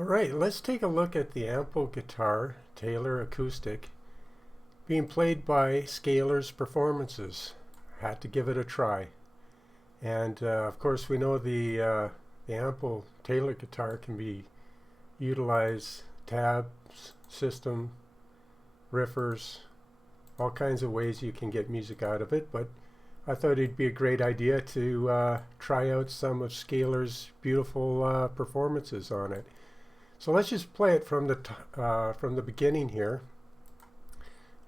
Alright, let's take a look at the Ample Guitar Taylor Acoustic being played by Scalar's Performances. Had to give it a try. And of course we know the Ample Taylor guitar can be utilized tabs, system, riffers, all kinds of ways you can get music out of it, but I thought it'd be a great idea to try out some of Scalar's beautiful performances on it. So let's just play it from the beginning here.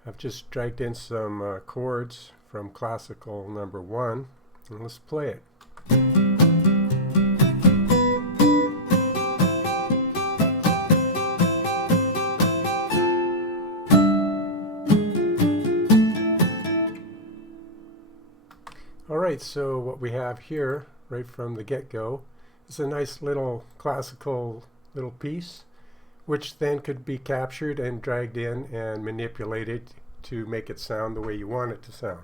I've just dragged in some chords from classical number 1, and let's play it. Alright, so what we have here right from the get-go is a nice little classical little piece, which then could be captured and dragged in and manipulated to make it sound the way you want it to sound.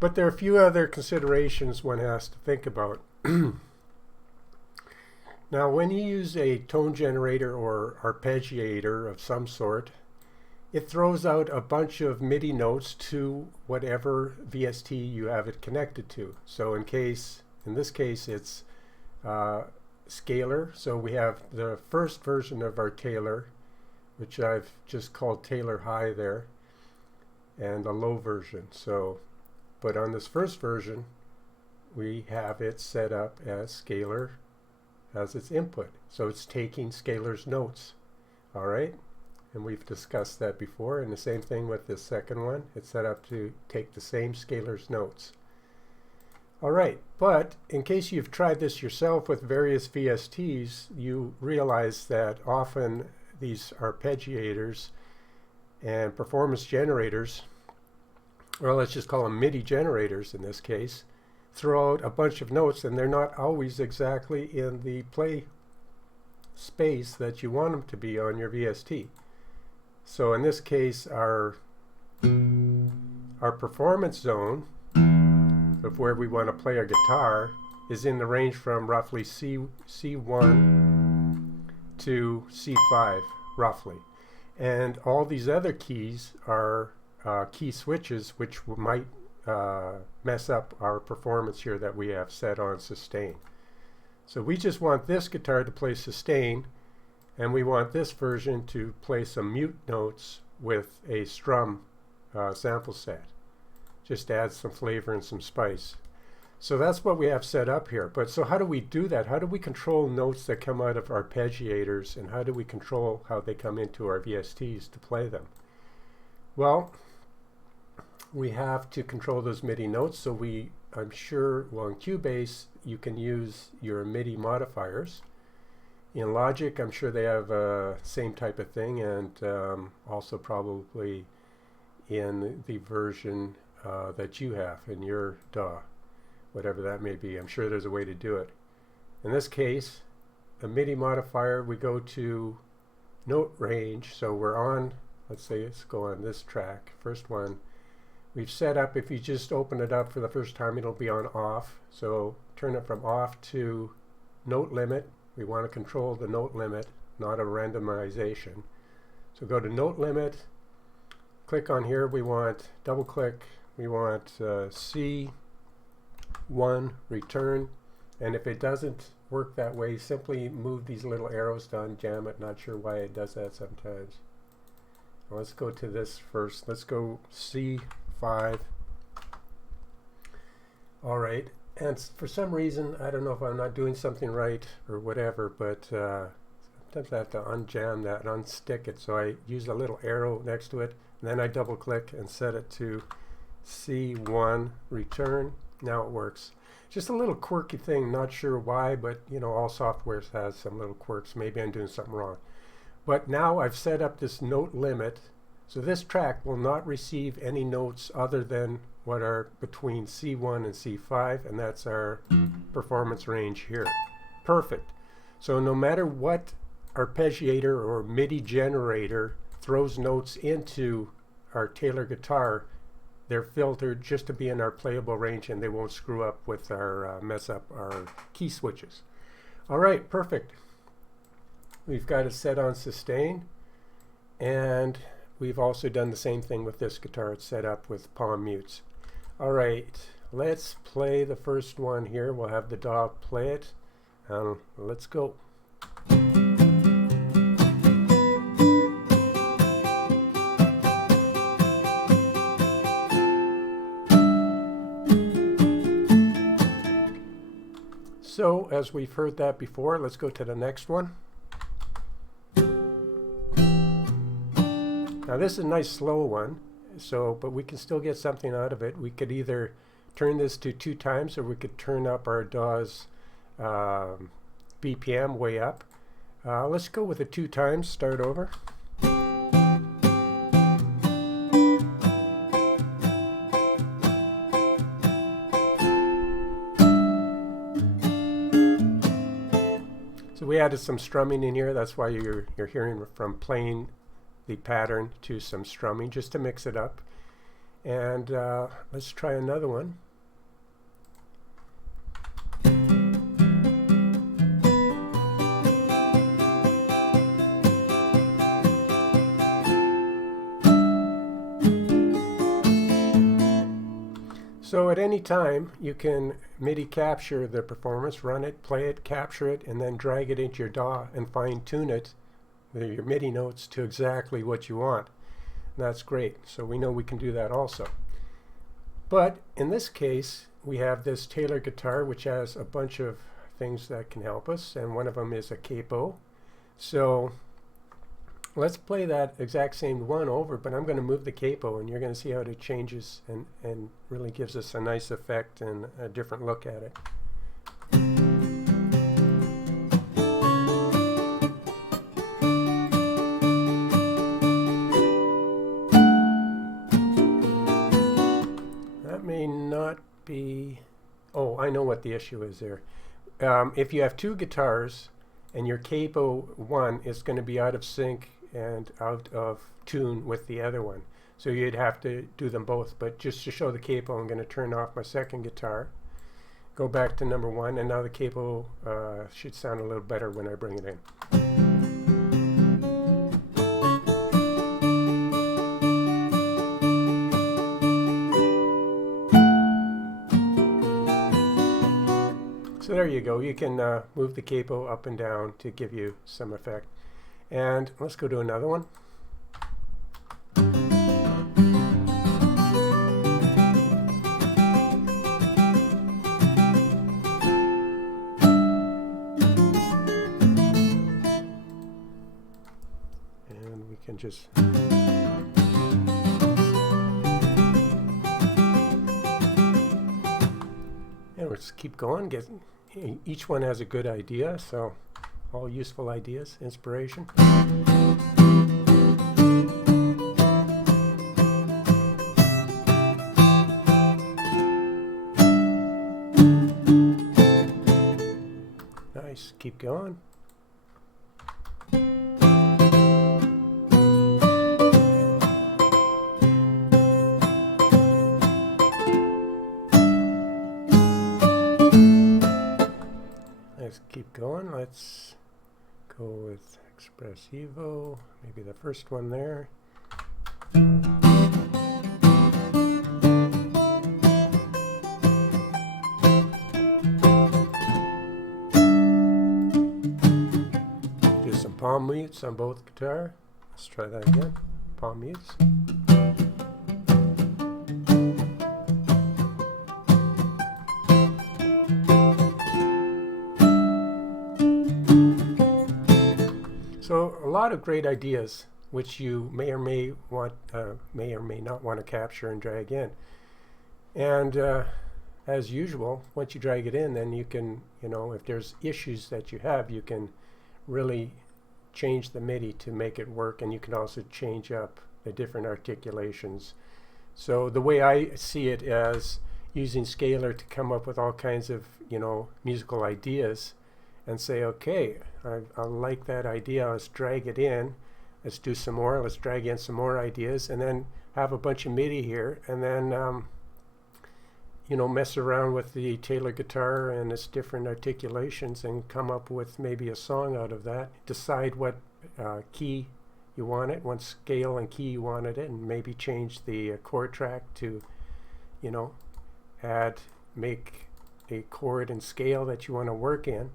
But there are a few other considerations one has to think about. Now, when you use a tone generator or arpeggiator of some sort, it throws out a bunch of MIDI notes to whatever VST you have it connected to. So in this case it's Scalar, so we have the first version of our Taylor, which I've just called Taylor High there, and a low version. So, but on this first version we have it set up as Scalar as its input, so it's taking Scalar's notes. Alright, and we've discussed that before, and the same thing with this second one. It's set up to take the same Scalar's notes. Alright, but in case you've tried this yourself with various VSTs, you realize that often these arpeggiators and performance generators, or let's just call them MIDI generators in this case, throw out a bunch of notes, and they're not always exactly in the play space that you want them to be on your VST. So in this case, our performance zone of where we want to play our guitar is in the range from roughly C1 to C5, roughly. And all these other keys are key switches, which might mess up our performance here that we have set on sustain. So we just want this guitar to play sustain, and we want this version to play some mute notes with a strum sample set. Just add some flavor and some spice. So that's what we have set up here. But so how do we do that? How do we control notes that come out of arpeggiators, and how do we control how they come into our VSTs to play them? Well, we have to control those MIDI notes, so I'm sure, well, in Cubase you can use your Midi Modifiers. In Logic, I'm sure they have same type of thing, and also probably in the version that you have in your DAW, whatever that may be. I'm sure there's a way to do it. In this case, a MIDI modifier, we go to note range, so we're on, let's go on this track, first one. We've set up, if you just open it up for the first time, it'll be on off, so turn it from off to note limit. We want to control the note limit, not a randomization. So go to note limit, click on here, we want, double click, we want C1 return, and if it doesn't work that way, simply move these little arrows down, jam it. Not sure why it does that sometimes. Well, let's go to this first. Let's go C5. Alright, and for some reason, I don't know if I'm not doing something right or whatever, but sometimes I have to unjam that and unstick it. So I use a little arrow next to it, and then I double click and set it to C1 return. Now it works. Just a little quirky thing, not sure why, but you know, all softwares has some little quirks. Maybe I'm doing something wrong. But now I've set up this note limit, so this track will not receive any notes other than what are between C1 and C5, and that's our performance range here. Perfect. So no matter what arpeggiator or MIDI generator throws notes into our Taylor guitar, they're filtered just to be in our playable range, and they won't screw up with our mess up our key switches. All right, perfect. we've got it set on sustain, and we've also done the same thing with this guitar. It's set up with palm mutes. All right, let's play the first one here. We'll have the dog play it. Let's go. So, as we've heard that before, let's go to the next one. Now this is a nice slow one, but we can still get something out of it. We could either turn this to 2 times, or we could turn up our DAW's BPM way up. Let's go with the 2 times, start over. So we added some strumming in here. That's why you're hearing from playing the pattern to some strumming, just to mix it up. And let's try another one. So at any time, you can MIDI capture the performance, run it, play it, capture it, and then drag it into your DAW and fine-tune it, your MIDI notes, to exactly what you want. And that's great. So we know we can do that also. But in this case, we have this Taylor guitar, which has a bunch of things that can help us, and one of them is a capo. So let's play that exact same one over, but I'm going to move the capo, and you're going to see how it changes and really gives us a nice effect and a different look at it. That may not be... Oh, I know what the issue is there. If you have 2 guitars and your capo one is going to be out of sync and out of tune with the other one, so you'd have to do them both. But just to show the capo, I'm going to turn off my second guitar, go back to number 1, and now the capo should sound a little better when I bring it in. So there you go. You can move the capo up and down to give you some effect. And let's go to another one. And we can just... And let's keep going. Each one has a good idea, so all useful ideas, inspiration. Nice, keep going. Let's keep going. Let's go with Expressivo, maybe the first one there. Do some palm mutes on both guitar. Let's try that again. Palm mutes. So a lot of great ideas, which you may or may not want to capture and drag in. And as usual, once you drag it in, then you can, if there's issues that you have, you can really change the MIDI to make it work, and you can also change up the different articulations. So the way I see it as using Scalar to come up with all kinds of, musical ideas, and say, okay, I like that idea, let's drag it in, let's do some more, let's drag in some more ideas, and then have a bunch of MIDI here, and then you know, mess around with the Taylor guitar and its different articulations and come up with maybe a song out of that. Decide what key you want it, what scale and key you wanted it, and maybe change the chord track to, you know, make a chord and scale that you want to work in.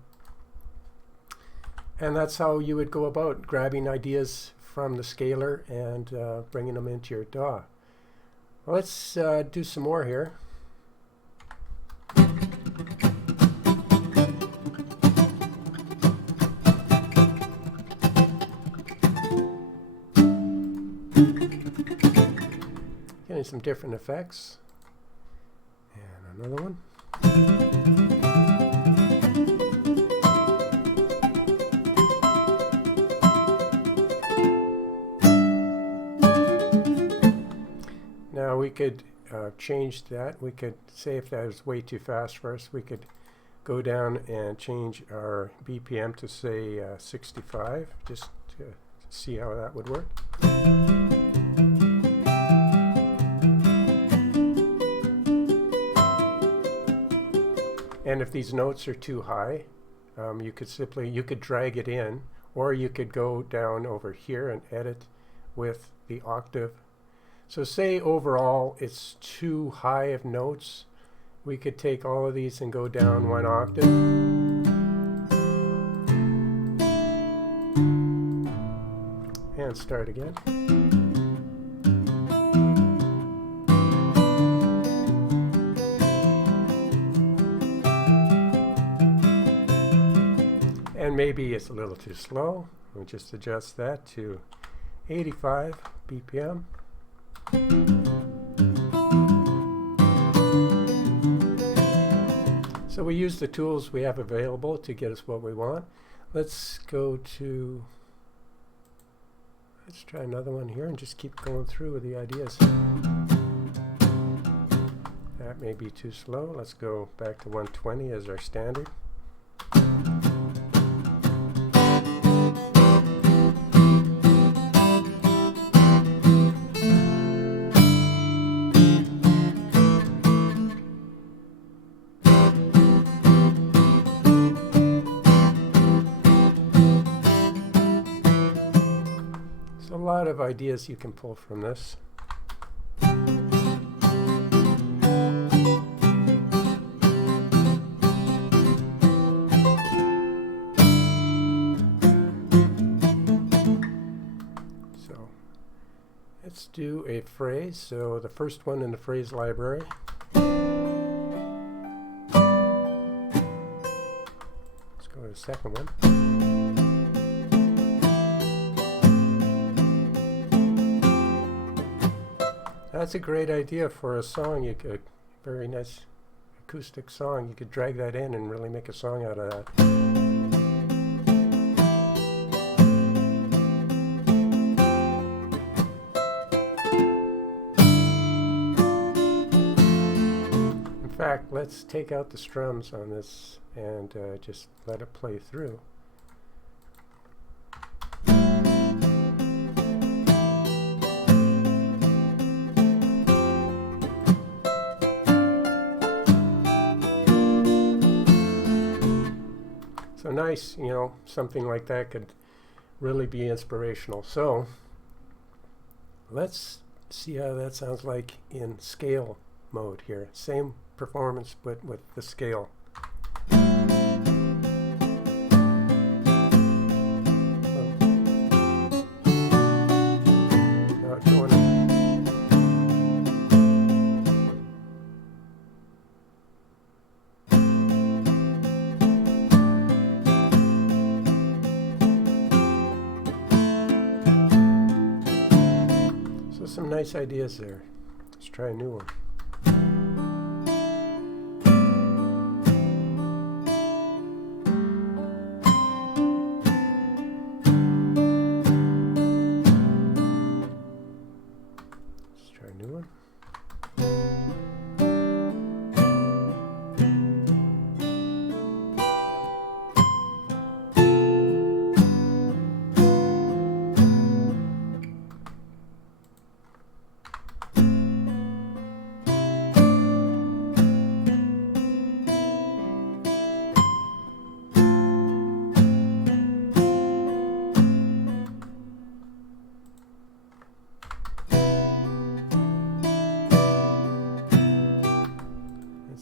And that's how you would go about grabbing ideas from the scaler and bringing them into your DAW. Well, let's do some more here. Getting some different effects. And another one. Now we could change that. We could say if that was way too fast for us, we could go down and change our BPM to say 65, just to see how that would work. And if these notes are too high, you could drag it in, or you could go down over here and edit with the octave. So say overall it's too high of notes, we could take all of these and go down one octave. And start again. And maybe it's a little too slow. We'll just adjust that to 85 BPM. So we use the tools we have available to get us what we want. Let's try another one here and just keep going through with the ideas. That may be too slow. Let's go back to 120 as our standard. A lot of ideas you can pull from this. So let's do a phrase. So the first one in the phrase library. Let's go to the second one. That's a great idea for a song. A very nice acoustic song. You could drag that in and really make a song out of that. In fact, let's take out the strums on this and just let it play through. So nice, you know, something like that could really be inspirational. So let's see how that sounds like in scale mode here. Same performance, but with the scale. Some nice ideas there. Let's try a new one. Let's try a new one.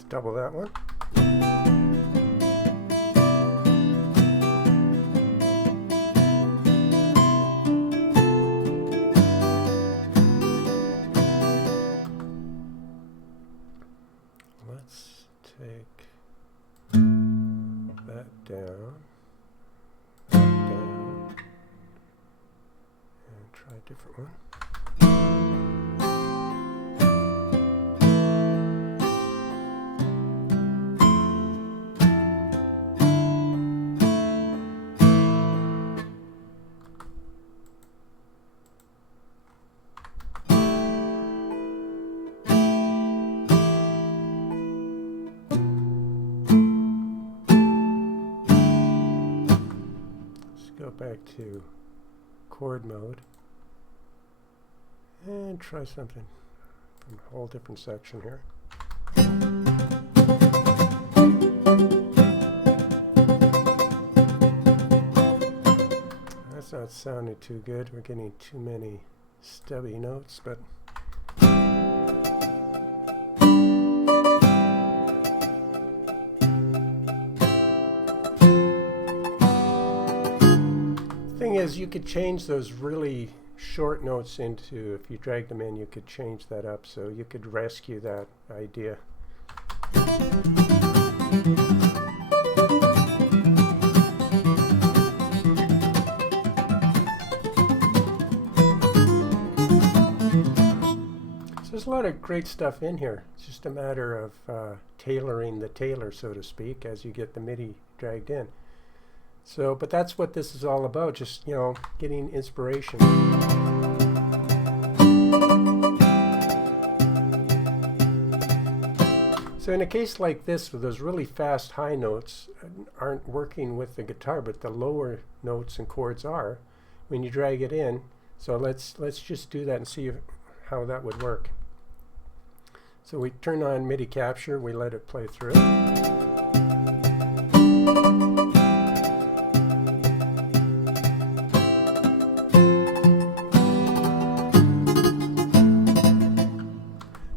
double that one. Let's take that down, and try a different one. Go back to chord mode and try something from a whole different section here. That's not sounding too good. We're getting too many stubby notes, but is you could change those really short notes into, if you drag them in, you could change that up, so you could rescue that idea. So there's a lot of great stuff in here. It's just a matter of tailoring the tailor, so to speak, as you get the MIDI dragged in. So, but that's what this is all about, just, you know, getting inspiration. So in a case like this, where those really fast high notes aren't working with the guitar, but the lower notes and chords are, when you drag it in. So let's just do that and see how that would work. So we turn on MIDI capture, we let it play through.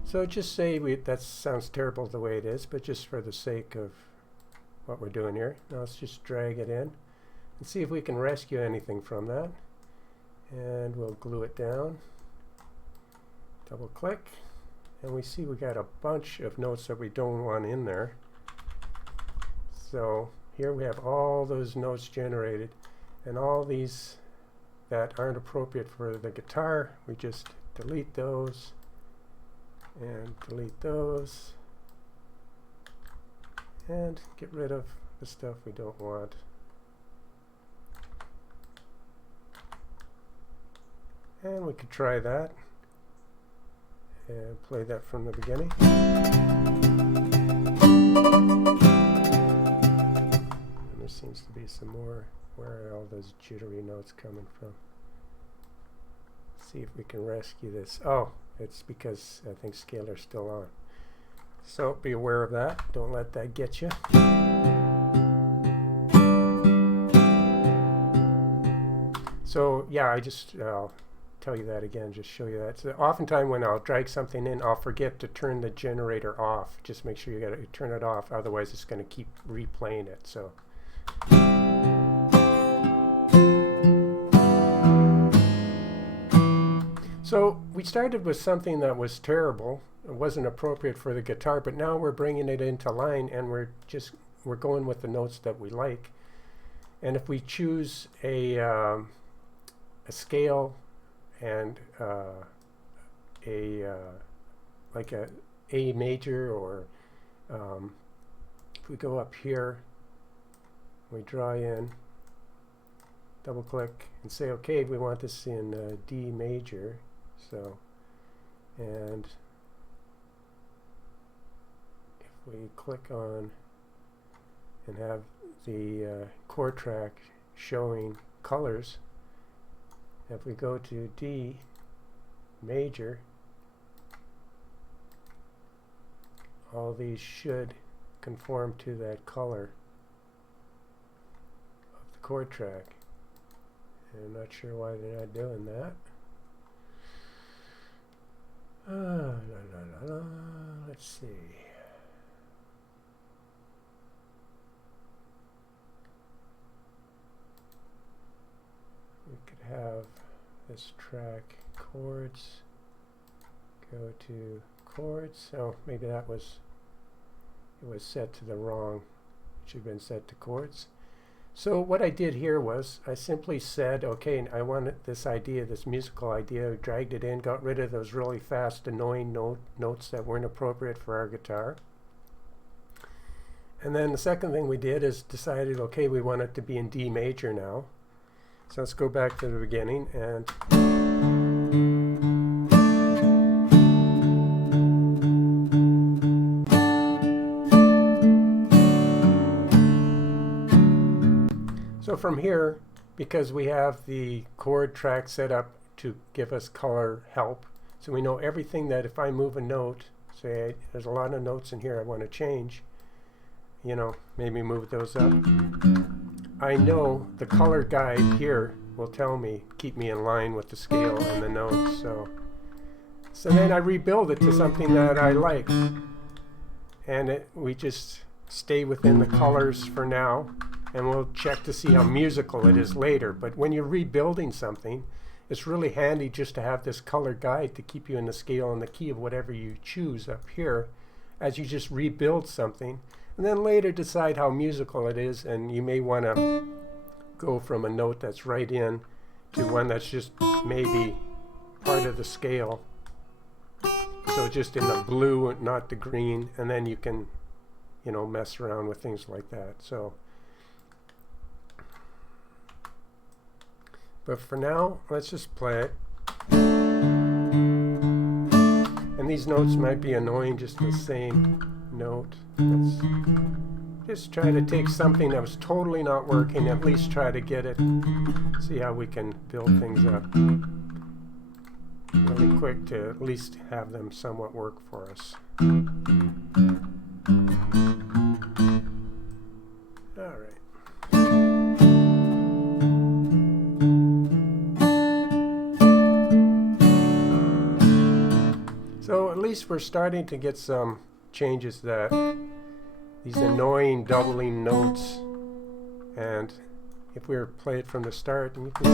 So just say that sounds terrible the way it is, but just for the sake of what we're doing here, now let's just drag it in and see if we can rescue anything from that. And we'll glue it down, double click, and we see we got a bunch of notes that we don't want in there. So here we have all those notes generated, and all these that aren't appropriate for the guitar, we just delete those. And delete those and get rid of the stuff we don't want. And we could try that and play that from the beginning. And there seems to be some more. Where are all those jittery notes coming from? See if we can rescue this. Oh, it's because I think scalar's still on. So be aware of that. Don't let that get you. So yeah, I'll tell you that again, just show you that. So oftentimes when I'll drag something in, I'll forget to turn the generator off. Just make sure you gotta turn it off, otherwise it's gonna keep replaying it. So So we started with something that was terrible. It wasn't appropriate for the guitar, but now we're bringing it into line, and we're going with the notes that we like. And if we choose a scale and like a A major, or if we go up here, we draw in, double click, and say, okay, we want this in D major. So, and if we click on and have the chord track showing colors, if we go to D major, all these should conform to that color of the chord track. And I'm not sure why they're not doing that. Let's see. we could have this track chords, go to chords. Oh, maybe that was, it was set to the wrong, it should have been set to chords. So what I did here was I simply said, okay, I wanted this idea, this musical idea, dragged it in, got rid of those really fast, annoying notes that weren't appropriate for our guitar. And then the second thing we did is decided, okay, we want it to be in D major now. So let's go back to the beginning and so from here, because we have the chord track set up to give us color help, so we know everything that if I move a note, say there's a lot of notes in here I want to change, you know, maybe move those up. I know the color guide here will tell me, keep me in line with the scale and the notes. So then I rebuild it to something that I like. And we just stay within the colors for now, and we'll check to see how musical it is later. But when you're rebuilding something, it's really handy just to have this color guide to keep you in the scale and the key of whatever you choose up here as you just rebuild something. And then later decide how musical it is, and you may want to go from a note that's right in to one that's just maybe part of the scale. So just in the blue, not the green, and then you can, you know, mess around with things like that. So, but for now, let's just play it. And these notes might be annoying, just the same note. Let's just try to take something that was totally not working, at least try to get it, see how we can build things up really quick to at least have them somewhat work for us. All right. So at least we're starting to get some changes, that these annoying doubling notes, and if we were to play it from the start, and you can see.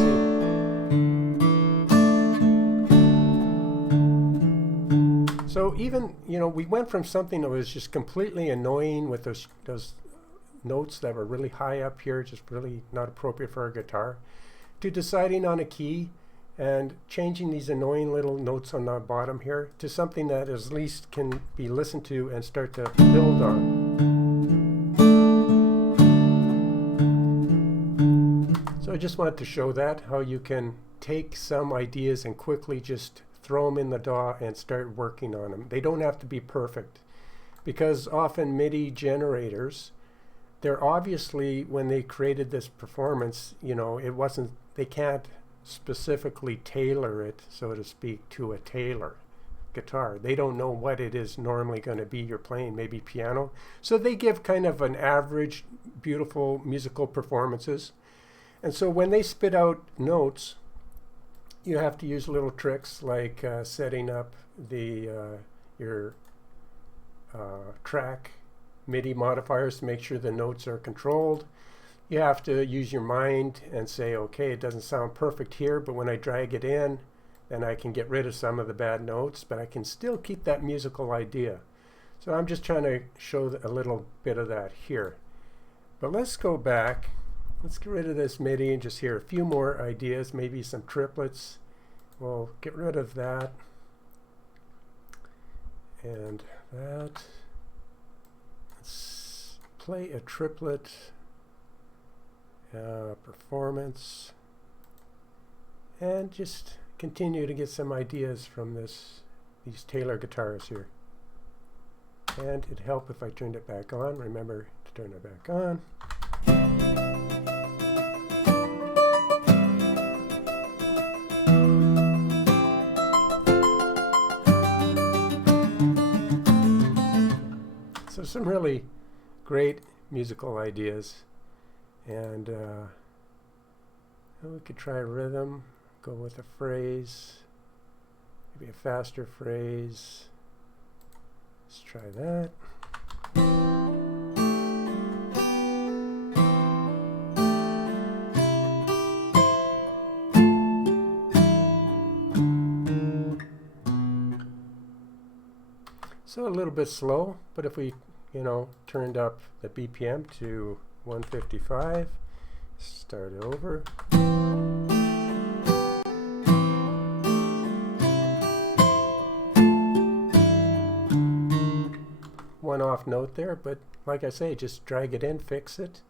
So even, you know, we went from something that was just completely annoying with those notes that were really high up here, just really not appropriate for our guitar, to deciding on a key and changing these annoying little notes on the bottom here to something that at least can be listened to and start to build on. So I just wanted to show that, how you can take some ideas and quickly just throw them in the DAW and start working on them. They don't have to be perfect, because often MIDI generators, they're obviously, when they created this performance, you know, it wasn't, they can't specifically tailor it, so to speak, to a Taylor guitar. They don't know what it is normally going to be you're playing, maybe piano. So they give kind of an average, beautiful musical performances. And so when they spit out notes, you have to use little tricks like setting up the your track Midi modifiers to make sure the notes are controlled. You have to use your mind and say, okay, it doesn't sound perfect here, but when I drag it in, then I can get rid of some of the bad notes, but I can still keep that musical idea. So I'm just trying to show a little bit of that here. But let's go back. Let's get rid of this MIDI and just hear a few more ideas, maybe some triplets. We'll get rid of that and that. Let's play a triplet. Performance, and just continue to get some ideas from these Taylor guitars here. And it'd help if I turned it back on. Remember to turn it back on. So some really great musical ideas. And we could try rhythm, go with a phrase, maybe a faster phrase. Let's try that. So a little bit slow, but if we, turned up the BPM to 155, start over. One off note there, but like I say, just drag it in, fix it,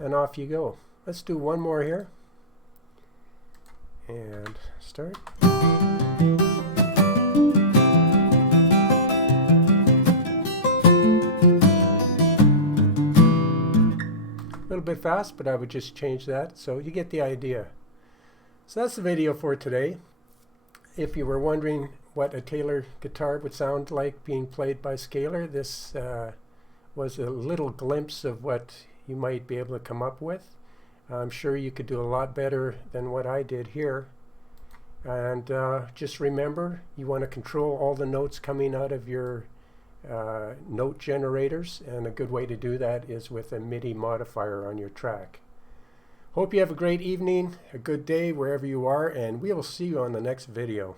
and off you go. Let's do one more here. And start. A little bit fast, but I would just change that, so you get the idea. So that's the video for today. If you were wondering what a Taylor guitar would sound like being played by scalar, this was a little glimpse of what you might be able to come up with. I'm sure you could do a lot better than what I did here. And just remember, you want to control all the notes coming out of your note generators, and a good way to do that is with a Midi modifier on your track. Hope you have a great evening, a good day wherever you are, and we will see you on the next video.